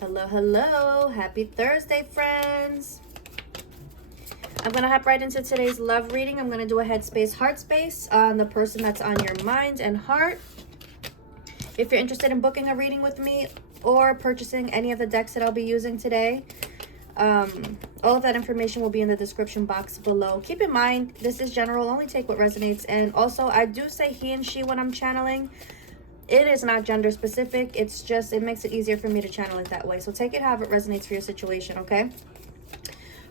Hello, hello. Happy Thursday, friends. I'm going to hop right into today's love reading. I'm going to do a headspace, heart space on the person that's on your mind and heart. If you're interested in booking a reading with me or purchasing any of the decks that I'll be using today, all of that information will be in the description box below. Keep in mind, this is general. Only take what resonates. And also, I do say he and she when I'm channeling. It is not gender specific. It's just, it makes it easier for me to channel it that way. So take it however it resonates for your situation, okay?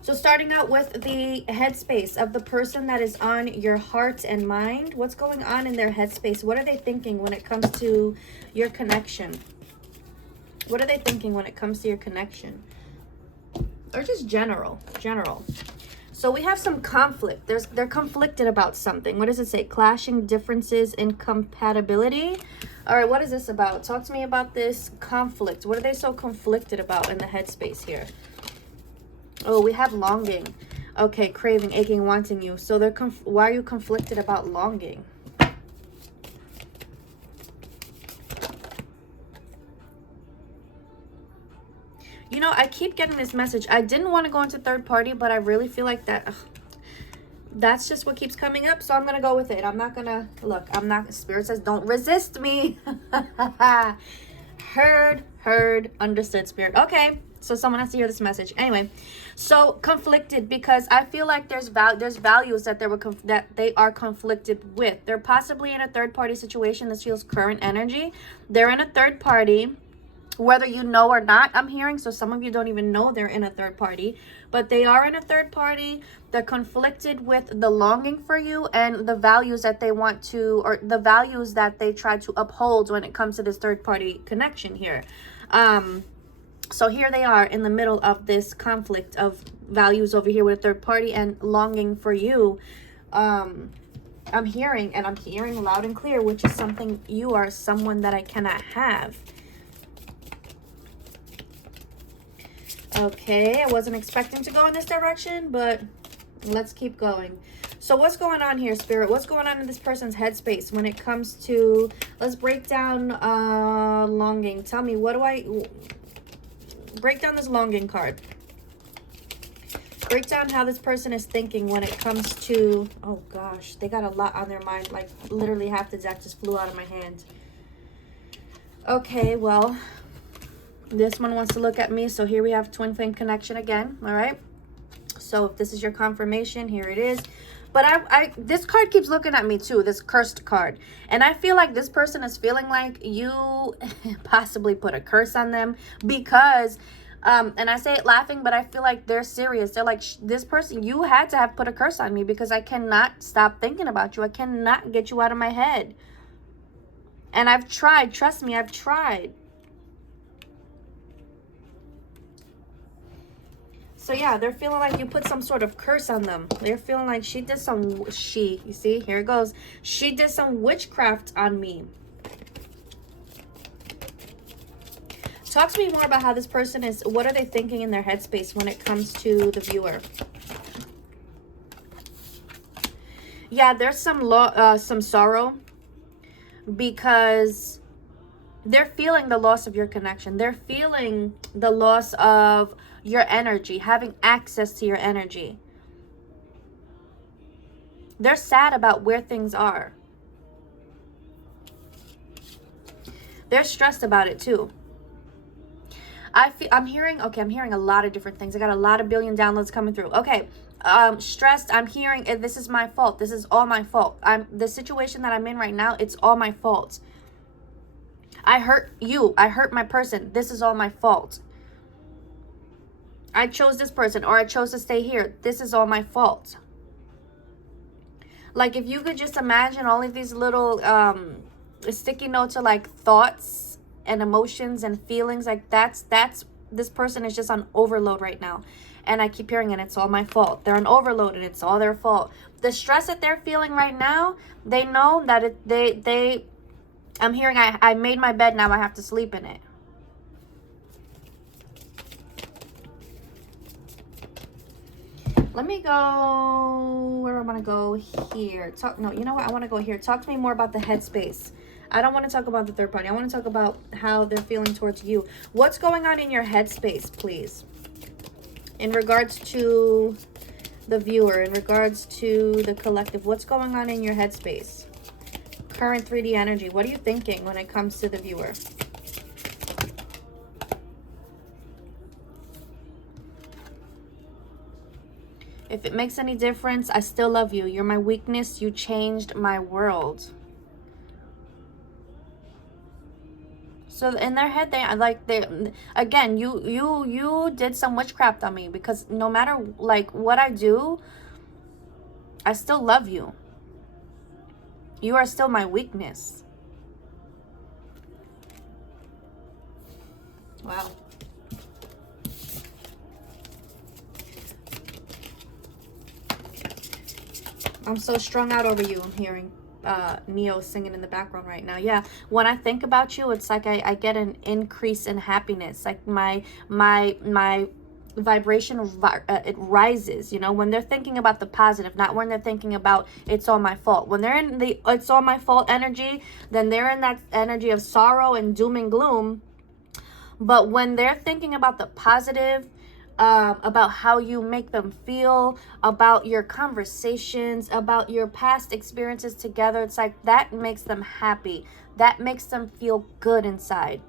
So starting out with the headspace of the person that is on your heart and mind. What's going on in their headspace? What are they thinking when it comes to your connection? What are they thinking when it comes to your connection? Or just general. So we have some conflict. They're conflicted about something. What does it say? Clashing differences, incompatibility. All right, what is this about? Talk to me about this conflict. What are they so conflicted about in the headspace here? Oh, we have longing. Okay, craving, aching, wanting you. So they're why are you conflicted about longing? You know, I keep getting this message. I didn't want to go into third party, but I really feel like that's just what keeps coming up. So I'm going to go with it. I'm not going to, look, Spirit says, don't resist me. Heard, understood, Spirit. Okay, so someone has to hear this message. Anyway, so conflicted because I feel like there's values that they are conflicted with. They're possibly in a third party situation. This feels current energy. They're in a third party. Whether you know or not, I'm hearing. So some of you don't even know they're in a third party, but they are in a third party. They're conflicted with the longing for you and the values that they want to, or the values that they try to uphold when it comes to this third party connection here. So here they are in the middle of this conflict of values over here with a third party and longing for you. I'm hearing loud and clear, which is something you are someone that I cannot have. Okay, I wasn't expecting to go in this direction, but let's keep going. So what's going on here, Spirit? What's going on in this person's headspace when it comes to, let's break down longing. Tell me, break down this longing card. Break down how this person is thinking when it comes to, oh gosh, they got a lot on their mind. Like literally half the deck just flew out of my hand. Okay, well, this one wants to look at me. So here we have twin flame connection again. All right. So if this is your confirmation, here it is. But this card keeps looking at me too, this cursed card. And I feel like this person is feeling like you possibly put a curse on them because, and I say it laughing, but I feel like they're serious. They're like, this person, you had to have put a curse on me because I cannot stop thinking about you. I cannot get you out of my head. And I've tried, trust me, I've tried. So yeah, they're feeling like you put some sort of curse on them. They're feeling like you see, here it goes. She did some witchcraft on me. Talk to me more about how this person is, what are they thinking in their headspace when it comes to the viewer? Yeah, there's some sorrow because they're feeling the loss of your connection. They're feeling the loss of your energy, having access to your energy. They're sad about where things are. They're stressed about it too. I'm hearing a lot of different things. I got a lot of billion downloads coming through. Okay. Stressed. I'm hearing this is my fault. This is all my fault. The situation that I'm in right now, it's all my fault. I hurt you. I hurt my person. This is all my fault. I chose this person or I chose to stay here. This is all my fault. Like if you could just imagine all of these little sticky notes are like thoughts and emotions and feelings. Like that's this person is just on overload right now. And I keep hearing it. It's all my fault. They're on overload and it's all their fault. The stress that they're feeling right now, they know that I'm hearing I made my bed, now I have to sleep in it. Let me go, where do I want to go here? You know what? I want to go here. Talk to me more about the headspace I don't want to talk about the third party. I want to talk about how they're feeling towards you. What's going on in your headspace, please? In regards to the viewer, in regards to the collective, what's going on in your headspace? Current 3D energy. What are you thinking when it comes to the viewer? If it makes any difference, I still love you. You're my weakness. You changed my world. So in their head, again, you did some witchcraft on me, because no matter like what I do, I still love you. You are still my weakness. Wow. I'm so strung out over you. I'm hearing Neo singing in the background right now. Yeah, when I think about you, it's like I get an increase in happiness. Like my vibration, it rises, you know, when they're thinking about the positive, not when they're thinking about it's all my fault. When they're in the it's all my fault energy, then they're in that energy of sorrow and doom and gloom. But when they're thinking about the positive, about how you make them feel, about your conversations, about your past experiences together, it's like that makes them happy. That makes them feel good inside.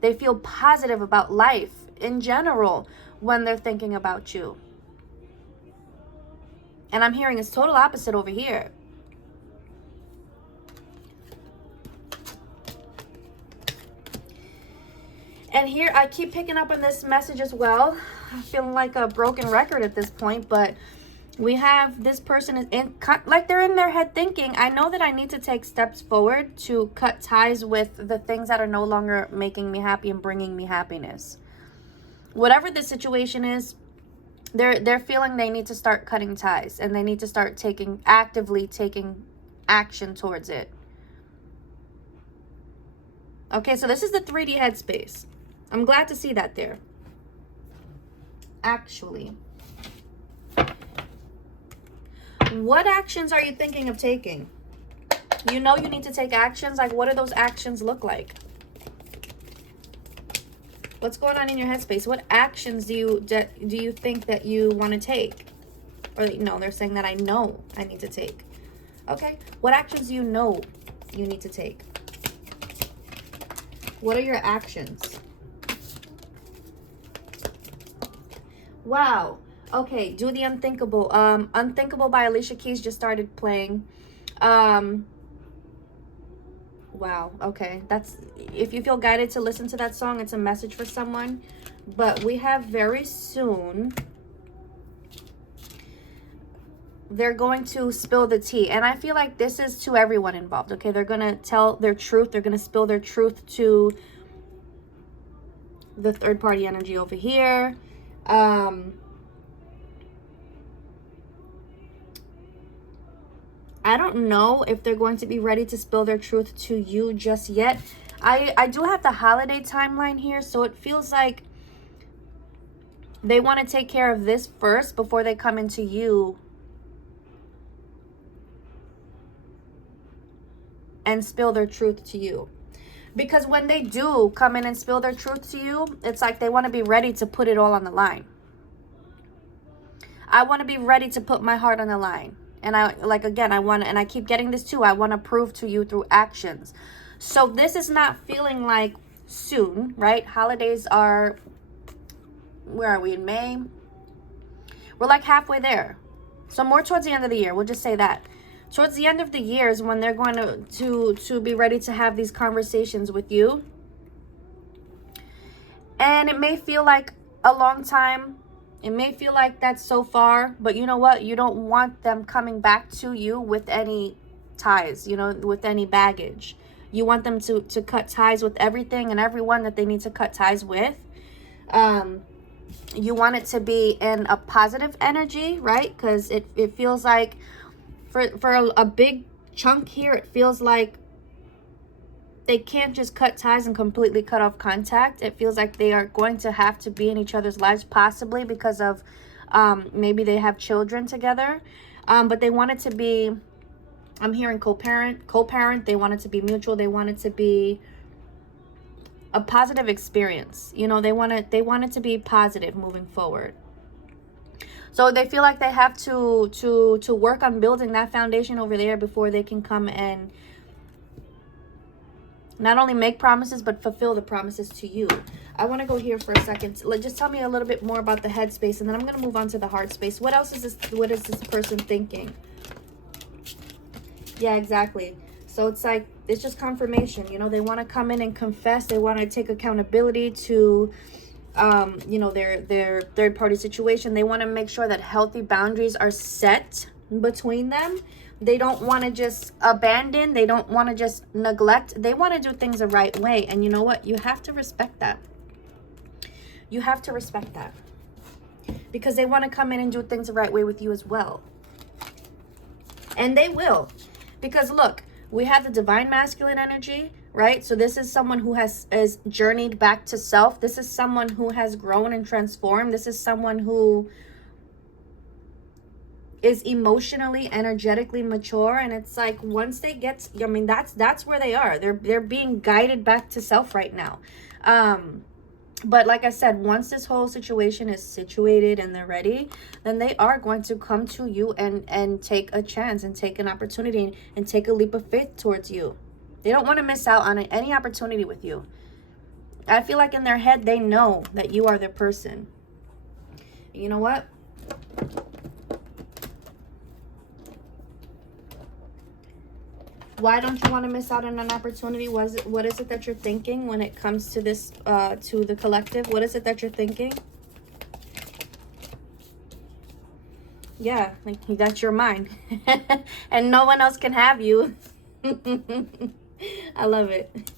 They feel positive about life in general when they're thinking about you. And I'm hearing it's total opposite over here. And here I keep picking up on this message as well. I'm feeling like a broken record at this point, but we have this person is in, like they're in their head thinking, I know that I need to take steps forward to cut ties with the things that are no longer making me happy and bringing me happiness. Whatever the situation is, they're feeling they need to start cutting ties, and they need to start actively taking action towards it. Okay, so this is the 3D headspace. I'm glad to see that there. Actually, what actions are you thinking of taking? You know you need to take actions. Like, what do those actions look like? What's going on in your headspace? What actions do you think that you want to take? Or no, they're saying that I know I need to take. Okay, what actions do you know you need to take? What are your actions? Wow. Okay, do the unthinkable. Unthinkable by Alicia Keys just started playing. Wow. Okay, that's, if you feel guided to listen to that song, it's a message for someone. But we have very soon, they're going to spill the tea, and I feel like this is to everyone involved. Okay, they're gonna tell their truth. They're gonna spill their truth to the third party energy over here. I don't know if they're going to be ready to spill their truth to you just yet. I do have the holiday timeline here, so it feels like they want to take care of this first before they come into you and spill their truth to you. Because when they do come in and spill their truth to you, it's like they want to be ready to put it all on the line. I want to be ready to put my heart on the line. And I keep getting this too. I want to prove to you through actions. So this is not feeling like soon, right? Holidays are, where are we, in May? We're like halfway there. So more towards the end of the year. We'll just say that. Towards the end of the year is when they're going to be ready to have these conversations with you. And it may feel like a long time. It may feel like that's so far. But you know what? You don't want them coming back to you with any ties, you know, with any baggage. You want them to cut ties with everything and everyone that they need to cut ties with. You want it to be in a positive energy, right? Because it feels like for a big chunk here, it feels like they can't just cut ties and completely cut off contact. It feels like they are going to have to be in each other's lives, possibly because of maybe they have children together. But they want it to be I'm hearing co-parent. They want it to be mutual. They want it to be a positive experience. You know, they want it to be positive moving forward. So they feel like they have to work on building that foundation over there before they can come and not only make promises, but fulfill the promises to you. I want to go here for a second. Just tell me a little bit more about the head space, and then I'm going to move on to the heart space. What else is this? What is this person thinking? Yeah, exactly. So it's like, it's just confirmation. You know, they want to come in and confess. They want to take accountability to, you know, their third-party situation. They want to make sure that healthy boundaries are set between them. They don't want to just abandon. They don't want to just neglect. They want to do things the right way. And you know what? You have to respect that. You have to respect that. Because they want to come in and do things the right way with you as well. And they will. Because look, we have the divine masculine energy, right? So this is someone who has journeyed back to self. This is someone who has grown and transformed. This is someone who is emotionally, energetically mature. And it's like, once they get, I mean, that's where they are. They're being guided back to self right now. But like I said, once this whole situation is situated and they're ready, then they are going to come to you and take a chance and take an opportunity and take a leap of faith towards you. They don't want to miss out on any opportunity with you. I feel like in their head, they know that you are their person. You know what? Why don't you want to miss out on an opportunity? What is it that you're thinking when it comes to this, to the collective? What is it that you're thinking? Yeah, like that's your mind. And no one else can have you. I love it.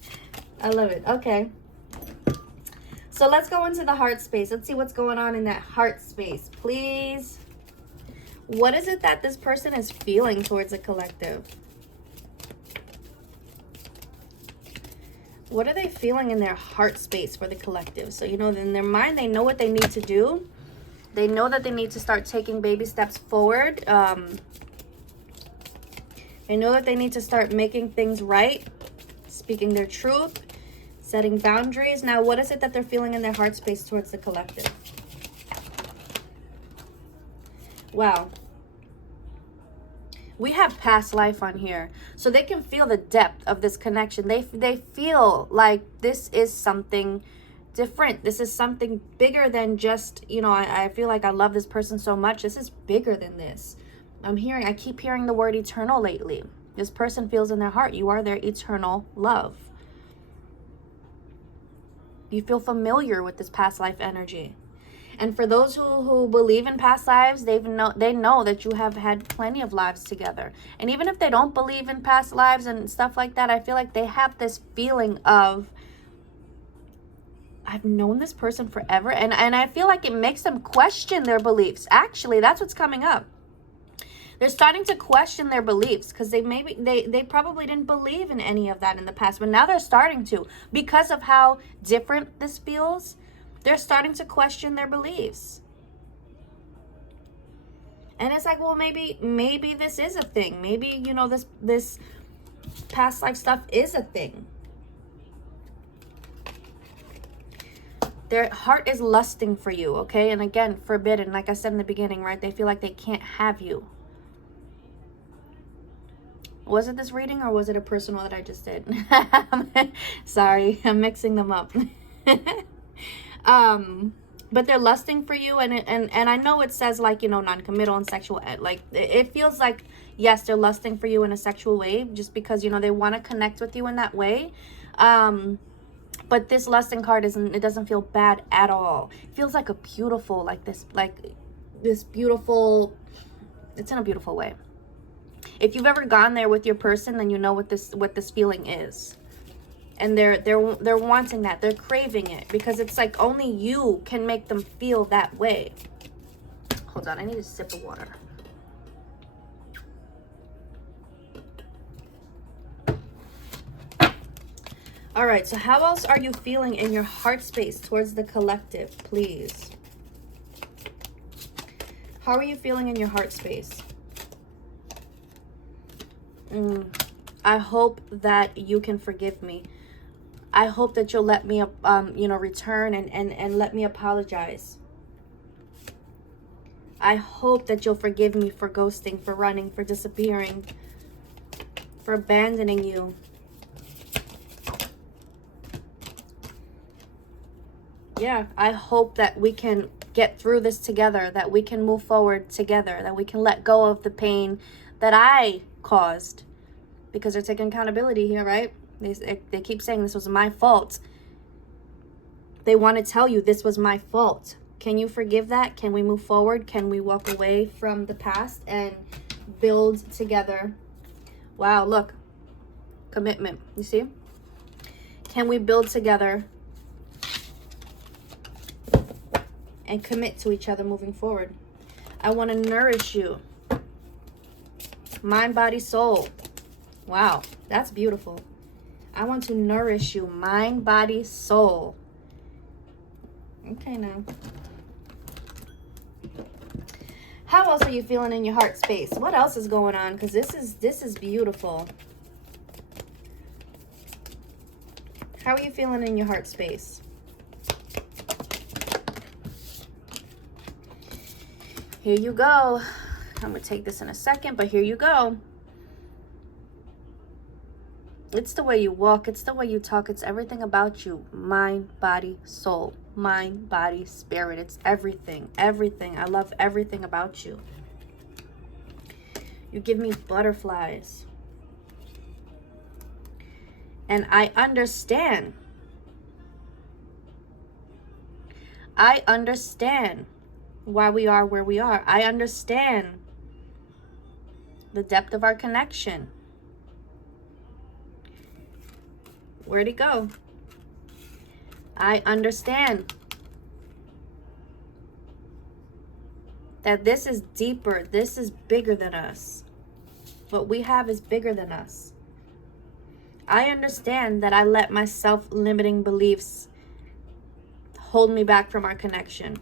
I love it. Okay. So let's go into the heart space. Let's see what's going on in that heart space, please. What is it that this person is feeling towards a collective? What are they feeling in their heart space for the collective? So, you know, in their mind, they know what they need to do. They know that they need to start taking baby steps forward. They know that they need to start making things right, speaking their truth, setting boundaries. Now, what is it that they're feeling in their heart space towards the collective? Wow. We have past life on here, so they can feel the depth of this connection. They feel like this is something different. This is something bigger than just, you know, I feel like I love this person so much. This is bigger than this. I keep hearing the word eternal lately. This person feels in their heart you are their eternal love. You feel familiar with this past life energy. And for those who believe in past lives, they know that you have had plenty of lives together. And even if they don't believe in past lives and stuff like that, I feel like they have this feeling of, I've known this person forever. And I feel like it makes them question their beliefs. Actually, that's what's coming up. They're starting to question their beliefs because they probably didn't believe in any of that in the past. But now they're starting to, because of how different this feels. They're starting to question their beliefs. And it's like, well, maybe this is a thing. Maybe, you know, this past life stuff is a thing. Their heart is lusting for you, okay? And again, forbidden, like I said in the beginning, right? They feel like they can't have you. Was it this reading or was it a personal that I just did? Sorry, I'm mixing them up. But they're lusting for you, and I know it says, like, you know, non-committal and sexual, like it feels like, yes, they're lusting for you in a sexual way, just because, you know, they want to connect with you in that way. But this lusting card it doesn't feel bad at all. It feels like a beautiful, this beautiful, it's in a beautiful way. If you've ever gone there with your person, then you know what this feeling is. And they're wanting that. They're craving it because it's like only you can make them feel that way. Hold on, I need a sip of water. All right, so how else are you feeling in your heart space towards the collective, please? How are you feeling in your heart space? I hope that you can forgive me. I hope that you'll let me, return and let me apologize. I hope that you'll forgive me for ghosting, for running, for disappearing, for abandoning you. Yeah, I hope that we can get through this together, that we can move forward together, that we can let go of the pain that I caused. Because they're taking accountability here, right? They keep saying this was my fault. They want to tell you this was my fault. Can you forgive that? Can we move forward? Can we walk away from the past and build together? Wow, look. Commitment. You see? Can we build together and commit to each other moving forward? I want to nourish you. Mind, body, soul. Wow, that's beautiful. I want to nourish you. Mind, body, soul. Okay, now. How else are you feeling in your heart space? What else is going on? Because this is beautiful. How are you feeling in your heart space? Here you go. I'm going to take this in a second, but here you go. It's the way you walk. It's the way you talk. It's everything about you. Mind, body, soul. Mind, body, spirit. It's everything. Everything. I love everything about you. You give me butterflies. And I understand. I understand why we are where we are. I understand the depth of our connection. Where'd it go? I understand that this is deeper. This is bigger than us. What we have is bigger than us. I understand that I let my self-limiting beliefs hold me back from our connection.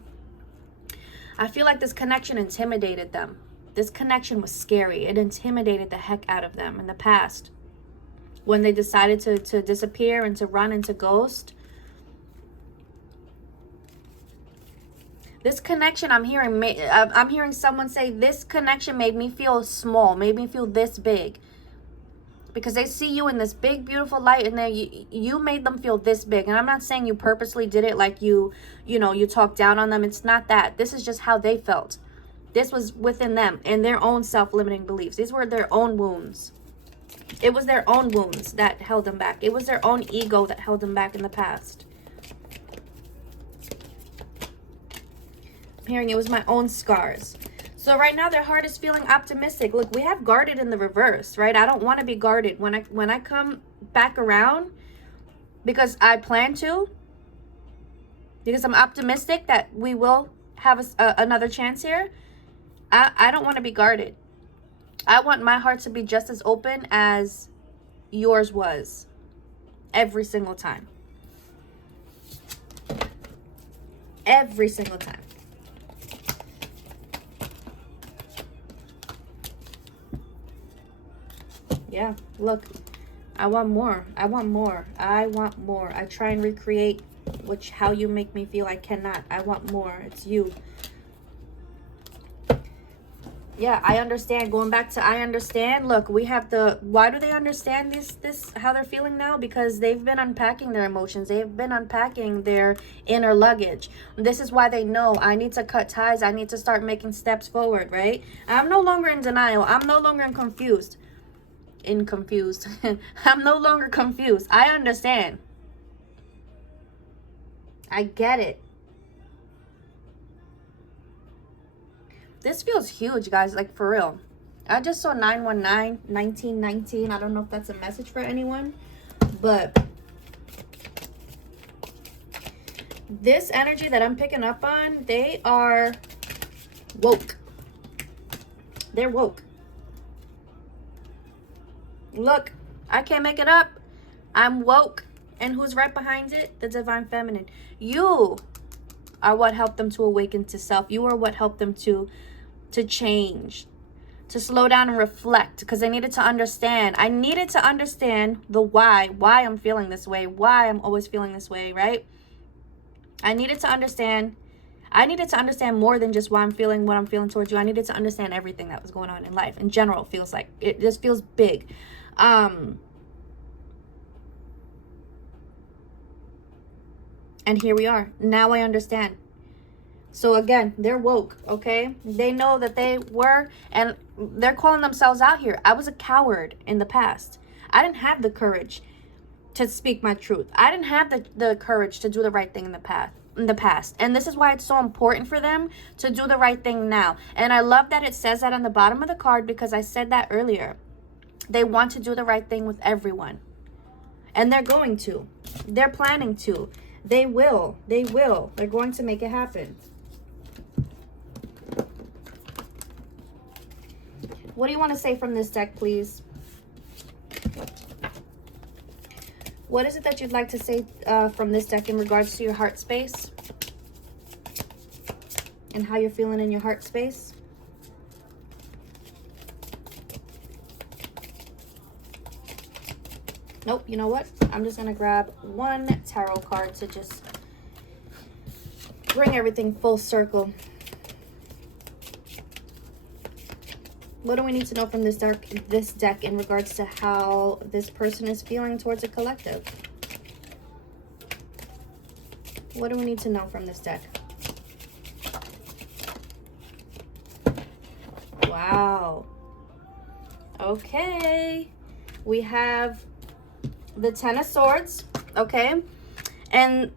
I feel like this connection intimidated them. This connection was scary. It intimidated the heck out of them in the past. When they decided to disappear and to run and to ghost. This connection, I'm hearing someone say, this connection made me feel small, made me feel this big. Because they see you in this big, beautiful light, and you made them feel this big. And I'm not saying you purposely did it like you talked down on them. It's not that. This is just how they felt. This was within them and their own self-limiting beliefs. These were their own wounds. It was their own wounds that held them back. It was their own ego that held them back in the past. I'm hearing it was my own scars. So right now their heart is feeling optimistic. Look, we have guarded in the reverse, right? I don't want to be guarded. When I come back around, because I plan to, because I'm optimistic that we will have another chance here, I don't want to be guarded. I want my heart to be just as open as yours was every single time. Every single time. Yeah, look, I want more. I want more. I want more. I try and recreate how you make me feel. I cannot. I want more. It's you. Yeah, I understand. Going back to I understand. Look, we have why do they understand this how they're feeling now? Because they've been unpacking their emotions. They've been unpacking their inner luggage. This is why they know I need to cut ties. I need to start making steps forward, right? I'm no longer in denial. I'm no longer confused. I'm no longer confused. I understand. I get it. This feels huge, guys, like for real. I just saw 919, 1919. I don't know if that's a message for anyone, but this energy that I'm picking up on, they are woke. They're woke. Look, I can't make it up. I'm woke. And who's right behind it? The divine feminine. You are what helped them to awaken to self. You are what helped them to change, to slow down and reflect, because I needed to understand. I needed to understand the why I'm feeling this way, why I'm always feeling this way, right? I needed to understand more than just why I'm feeling what I'm feeling towards you. I needed to understand everything that was going on in life in general. Feels like it just feels big. And here we are. Now I understand. So again, they're woke, okay? They know that they were, and they're calling themselves out here. I was a coward in the past. I didn't have the courage to speak my truth. I didn't have the courage to do the right thing in the past. And this is why it's so important for them to do the right thing now. And I love that it says that on the bottom of the card, because I said that earlier. They want to do the right thing with everyone. And they're going to. They're planning to. They will. They will. They're going to make it happen. What do you want to say from this deck, please? What is it that you'd like to say from this deck in regards to your heart space? And how you're feeling in your heart space? Nope, you know what? I'm just going to grab one tarot card to just bring everything full circle. What do we need to know from this deck in regards to how this person is feeling towards a collective? What do we need to know from this deck? Wow. Okay. We have the Ten of Swords, okay? And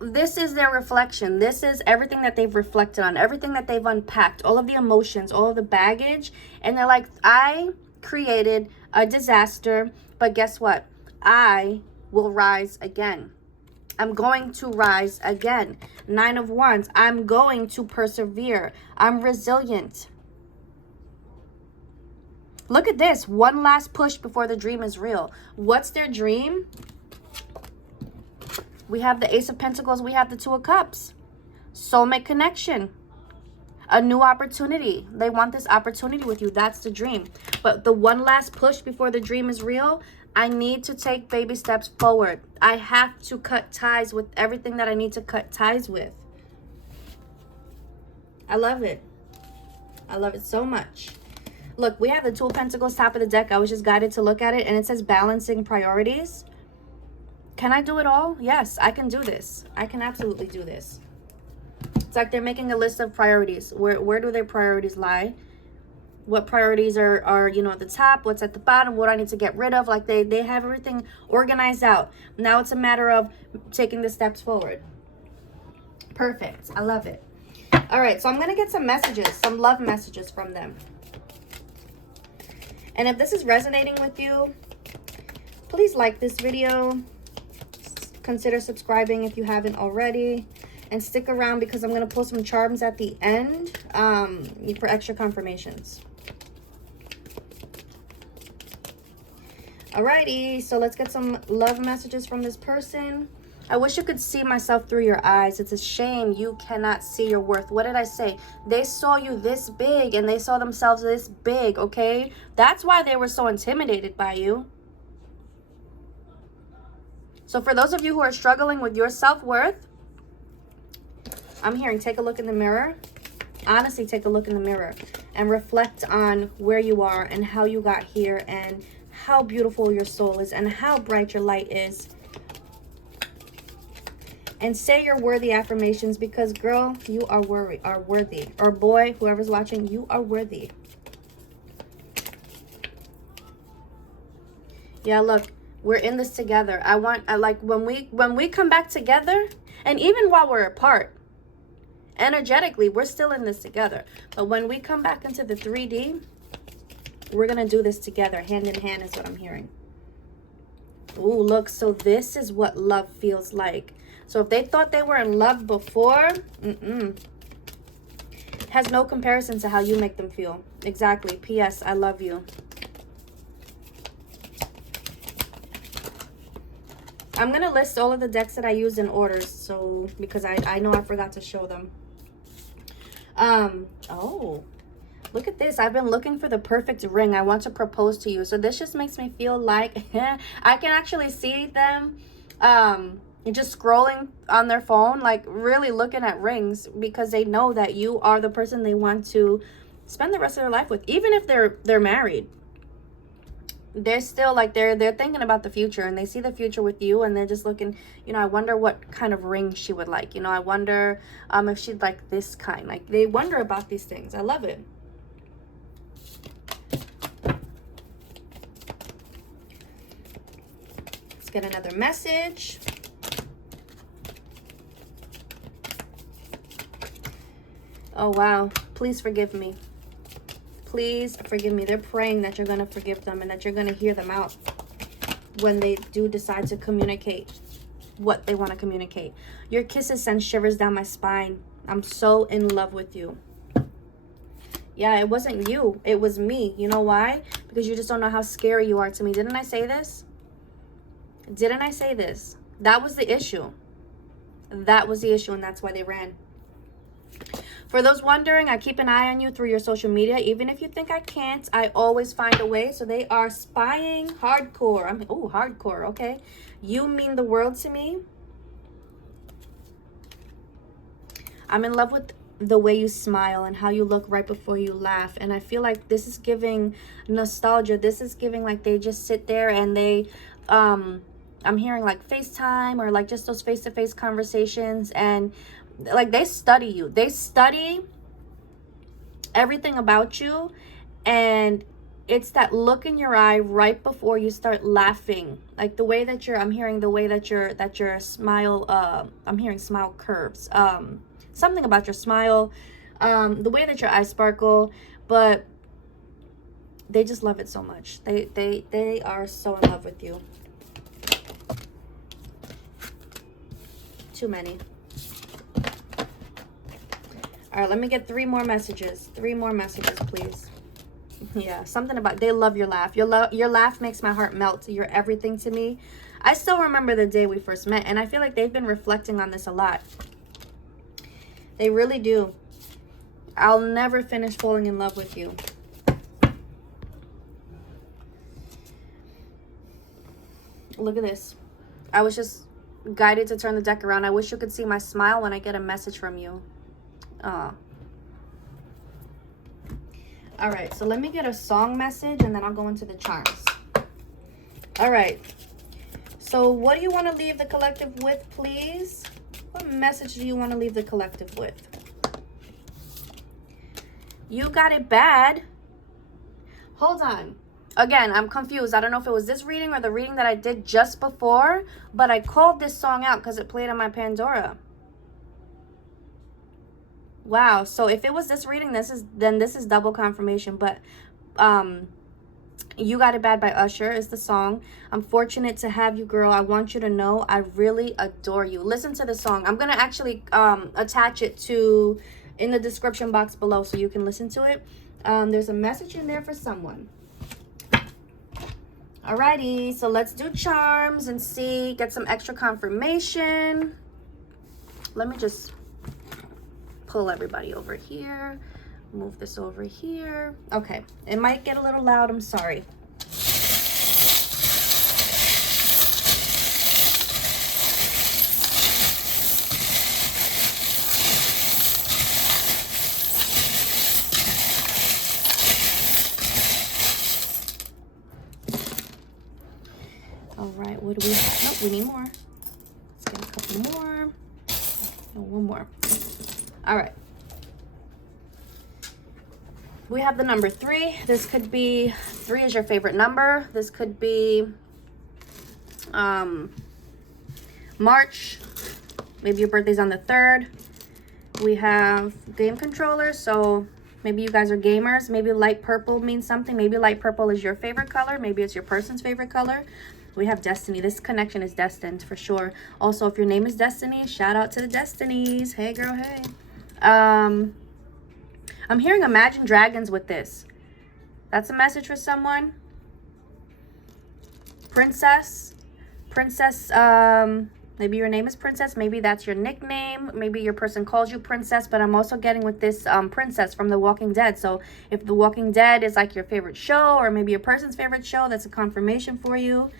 this is their reflection. This is everything that they've reflected on, everything that they've unpacked, all of the emotions, all of the baggage. And they're like, I created a disaster, but guess what? I will rise again. I'm going to rise again. Nine of Wands. I'm going to persevere. I'm resilient. Look at this. One last push before the dream is real. What's their dream? We have the Ace of Pentacles. We have the Two of Cups. Soulmate connection. A new opportunity. They want this opportunity with you. That's the dream. But the one last push before the dream is real, I need to take baby steps forward. I have to cut ties with everything that I need to cut ties with. I love it. I love it so much. Look, we have the Two of Pentacles top of the deck. I was just guided to look at it, and it says balancing priorities. Can I do it all? Yes, I can do this. I can absolutely do this. It's like they're making a list of priorities. Where do their priorities lie? What priorities are you know, at the top? What's at the bottom? What I need to get rid of? Like they have everything organized out. Now it's a matter of taking the steps forward. Perfect. I love it. All right, so I'm going to get some messages, some love messages from them. And if this is resonating with you, please like this video. Consider subscribing if you haven't already, and stick around because I'm going to pull some charms at the end for extra confirmations. Alrighty, so let's get some love messages from this person. I wish you could see myself through your eyes. It's a shame you cannot see your worth. What did I say? They saw you this big and they saw themselves this big, okay? That's why they were so intimidated by you. So for those of you who are struggling with your self-worth, I'm hearing take a look in the mirror. Honestly, take a look in the mirror and reflect on where you are and how you got here and how beautiful your soul is and how bright your light is. And say your worthy affirmations, because girl, you are worthy. Or boy, whoever's watching, you are worthy. Yeah, look. We're in this together. I like when we come back together, and even while we're apart, energetically, we're still in this together. But when we come back into the 3D, we're going to do this together. Hand in hand is what I'm hearing. Ooh, look. So this is what love feels like. So if they thought they were in love before, has no comparison to how you make them feel. Exactly. P.S. I love you. I'm going to list all of the decks that I used in orders, so because I know I forgot to show them. Oh, Look at this. I've been looking for the perfect ring. I want to propose to you. So this just makes me feel like I can actually see them just scrolling on their phone, like really looking at rings, because they know that you are the person they want to spend the rest of their life with. Even if they're married, they're still like they're thinking about the future, and they see the future with you, and they're just looking, you know, I wonder what kind of ring she would like. You know, I wonder if she'd like this kind. Like, they wonder about these things. I love it. Let's get another message. Oh, wow. Please forgive me. Please forgive me. They're praying that you're going to forgive them and that you're going to hear them out when they do decide to communicate what they want to communicate. Your kisses send shivers down my spine. I'm so in love with you. Yeah, it wasn't you. It was me. You know why? Because you just don't know how scary you are to me. Didn't I say this? Didn't I say this? That was the issue. That was the issue, and that's why they ran. For those wondering, I keep an eye on you through your social media. Even if you think I can't, I always find a way. So they are spying hardcore. Oh, hardcore, okay. You mean the world to me. I'm in love with the way you smile and how you look right before you laugh. And I feel like this is giving nostalgia. This is giving like they just sit there and they, I'm hearing like FaceTime or like just those face-to-face conversations, and like they study you. They study everything about you, and it's that look in your eye right before you start laughing. Like the way that I'm hearing the way that your smile, I'm hearing smile curves. Something about your smile, the way that your eyes sparkle, but they just love it so much. They are so in love with you. Too many. All right, let me get 3 more messages. 3 more messages, please. Yeah, something about they love your laugh. Your laugh makes my heart melt. You're everything to me. I still remember the day we first met, and I feel like they've been reflecting on this a lot. They really do. I'll never finish falling in love with you. Look at this. I was just guided to turn the deck around. I wish you could see my smile when I get a message from you. All right, so let me get a song message and then I'll go into the charms. All right, so what do you want to leave the collective with, please? What message do you want to leave the collective with? You got it bad. Hold on. Again, I'm confused. I don't know if it was this reading or the reading that I did just before, but I called this song out because it played on my Pandora. Wow, so if it was this reading, this is double confirmation. But You Got It Bad by Usher is the song. I'm fortunate to have you, girl. I want you to know I really adore you. Listen to the song. I'm gonna actually attach it to in the description box below so you can listen to it. There's a message in there for someone. Alrighty, so let's do charms and see, get some extra confirmation. Let me just pull everybody over here, move this over here. Okay, it might get a little loud, I'm sorry. All right, what do we have? Nope, we need more. Let's get a couple more. Oh, one more. All right. We have the number 3. This could be 3 is your favorite number. This could be March. Maybe your birthday's on the 3rd. We have game controllers, so maybe you guys are gamers. Maybe light purple means something. Maybe light purple is your favorite color. Maybe it's your person's favorite color. We have Destiny. This connection is destined for sure. Also, if your name is Destiny, shout out to the Destinies. Hey, girl, hey. I'm hearing Imagine Dragons with this. That's a message for someone. Princess, Maybe your name is Princess. Maybe that's your nickname. Maybe your person calls you Princess. But I'm also getting with this Princess from The Walking Dead. So if The Walking Dead is like your favorite show, or maybe your person's favorite show, that's a confirmation for you.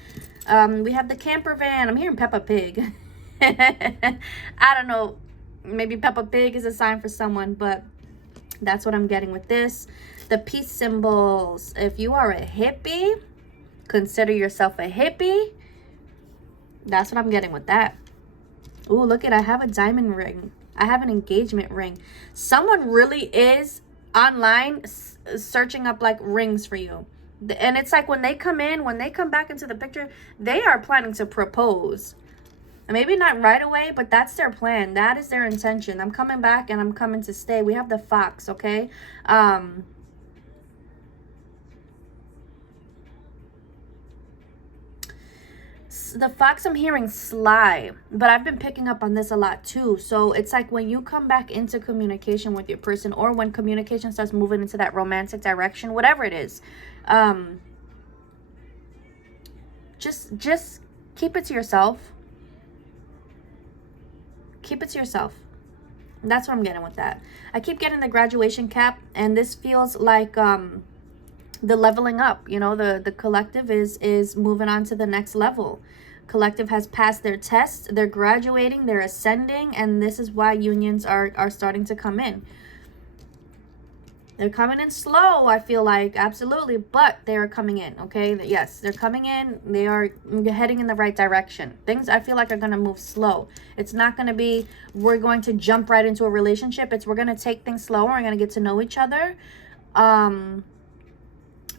We have the camper van. I'm hearing Peppa Pig. I don't know. Maybe Peppa Pig is a sign for someone, but that's what I'm getting with this. The peace symbols. If you are a hippie, consider yourself a hippie. That's what I'm getting with that. Oh, look at, I have a diamond ring. I have an engagement ring. Someone really is online searching up like rings for you. And it's like when they come back into the picture, they are planning to propose. Maybe not right away, but that's their plan. That is their intention. I'm coming back and I'm coming to stay. We have the fox, okay? The fox, I'm hearing sly, but I've been picking up on this a lot too. So it's like when you come back into communication with your person, or when communication starts moving into that romantic direction, whatever it is, just keep it to yourself. Keep it to yourself. That's what I'm getting with that. I keep getting the graduation cap, and this feels like the leveling up. You know, the collective is moving on to the next level. Collective has passed their tests, they're graduating, they're ascending, and this is why unions are starting to come in. They're coming in slow, I feel like, absolutely, but they're coming in, okay? Yes, they're coming in. They are heading in the right direction. Things, I feel like, are going to move slow. It's not going to be, we're going to jump right into a relationship. It's, we're going to take things slower. We're going to get to know each other.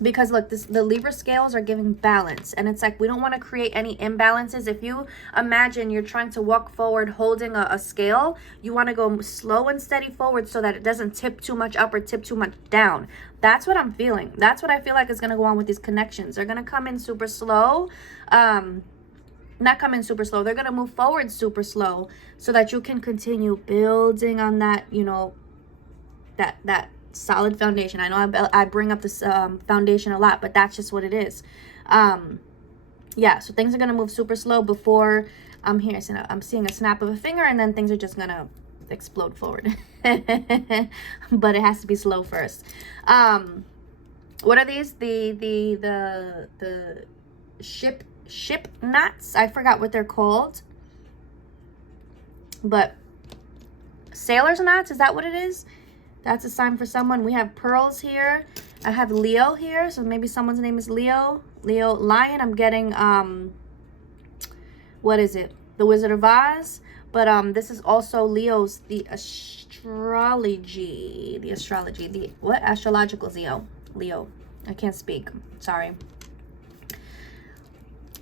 Because look, the Libra scales are giving balance, and it's like we don't want to create any imbalances. If you imagine you're trying to walk forward holding a scale, you want to go slow and steady forward so that it doesn't tip too much up or tip too much down. That's what I'm feeling. That's what I feel like is going to go on with these connections. They're going to come in super slow. Not come in super slow. They're going to move forward super slow so that you can continue building on that, you know, that solid foundation. I know I bring up this foundation a lot, but that's just what it is. Yeah, so things are going to move super slow before I'm here. So I'm seeing a snap of a finger, and then things are just going to explode forward. But it has to be slow first. What are these? The ship knots. I forgot what they're called. But sailor's knots, is that what it is? That's a sign for someone. We have pearls here. I have Leo here. So maybe someone's name is Leo. Leo Lion. I'm getting, what is it? The Wizard of Oz. But this is also Leo's, the astrology. What? Astrological Leo. I can't speak. Sorry.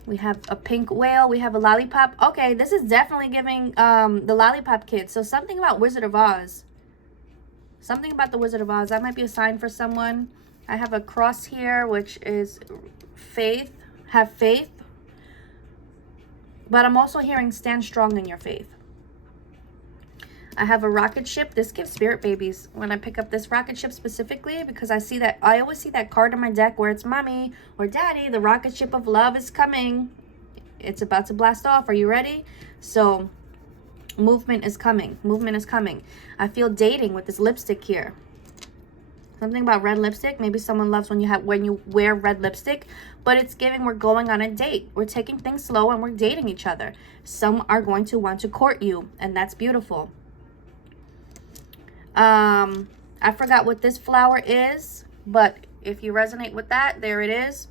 We have a pink whale. We have a lollipop. Okay, this is definitely giving the lollipop kids. So something about Wizard of Oz. Something about the Wizard of Oz. That might be a sign for someone. I have a cross here, which is faith. Have faith. But I'm also hearing stand strong in your faith. I have a rocket ship. This gives spirit babies when I pick up this rocket ship specifically, because I see that, I always see that card in my deck where it's mommy or daddy. The rocket ship of love is coming. It's about to blast off. Are you ready? So movement is coming. Movement is coming. I feel dating with this lipstick here. Something about red lipstick. Maybe someone loves when you wear red lipstick, but it's giving we're going on a date. We're taking things slow and we're dating each other. Some are going to want to court you, and that's beautiful. I forgot what this flower is, but if you resonate with that, there it is.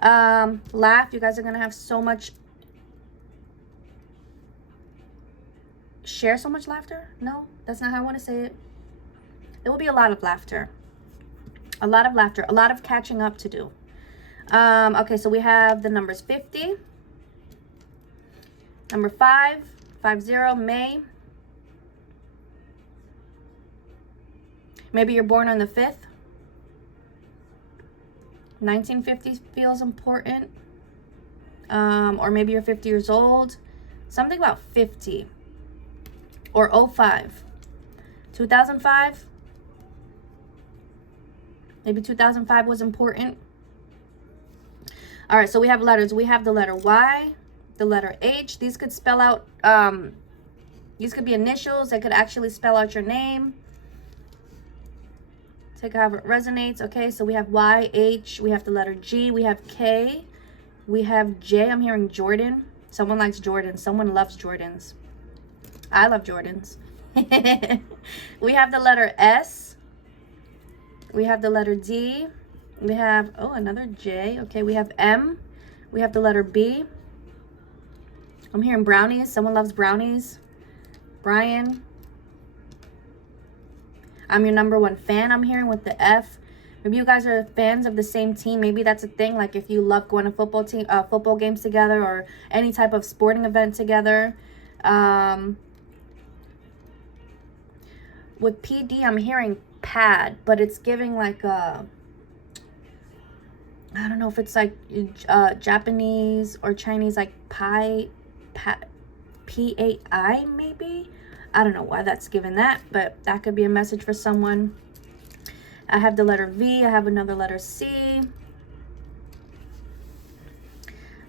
Laugh. You guys are gonna have so much, share so much laughter. No, that's not how I want to say it. There will be a lot of laughter, a lot of laughter, a lot of catching up to do. Okay, so we have the numbers 50, number 550, May. Maybe you're born on the 5th. 1950 feels important. Or maybe you're 50 years old. Something about 50. Or 05. 2005. Maybe 2005 was important. All right, so we have letters. We have the letter Y, the letter H. These could spell out, these could be initials. They could actually spell out your name. Take however it resonates. Okay, so we have Y, H, we have the letter G, we have K, we have J. I'm hearing Jordan. Someone likes Jordans. Someone loves Jordans. I love Jordans. We have the letter S. We have the letter D. We have, oh, another J. Okay, we have M. We have the letter B. I'm hearing brownies. Someone loves brownies. Brian. I'm your #1 fan, I'm hearing, with the F. Maybe you guys are fans of the same team. Maybe that's a thing. Like if you love going to football games together, or any type of sporting event together. With PD, I'm hearing pad, but it's giving like a, I don't know if it's like Japanese or Chinese, like P-A-I maybe. I don't know why that's given that, but that could be a message for someone. I have the letter V. I have another letter C.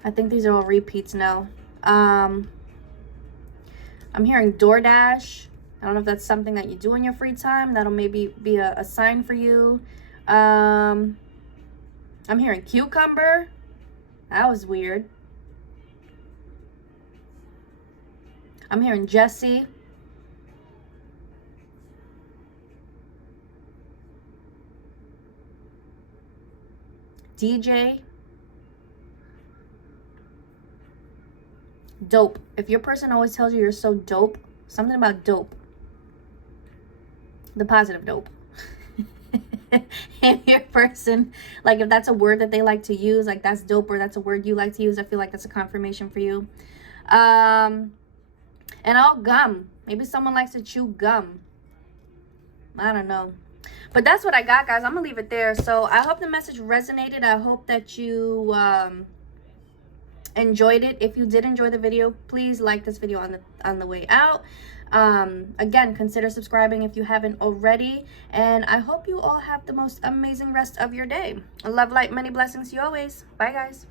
I think these are all repeats now. I'm hearing DoorDash. I don't know if that's something that you do in your free time. That'll maybe be a sign for you. I'm hearing cucumber. That was weird. I'm hearing Jesse. DJ. Dope. If your person always tells you you're so dope, something about dope. The positive dope. If your person, like if that's a word that they like to use, like that's dope, or that's a word you like to use, I feel like that's a confirmation for you. And all gum. Maybe someone likes to chew gum. I don't know. But that's what I got, guys. I'm going to leave it there. So I hope the message resonated. I hope that you enjoyed it. If you did enjoy the video, please like this video on the way out. Again, consider subscribing if you haven't already. And I hope you all have the most amazing rest of your day. Love, light, many blessings to you always. Bye, guys.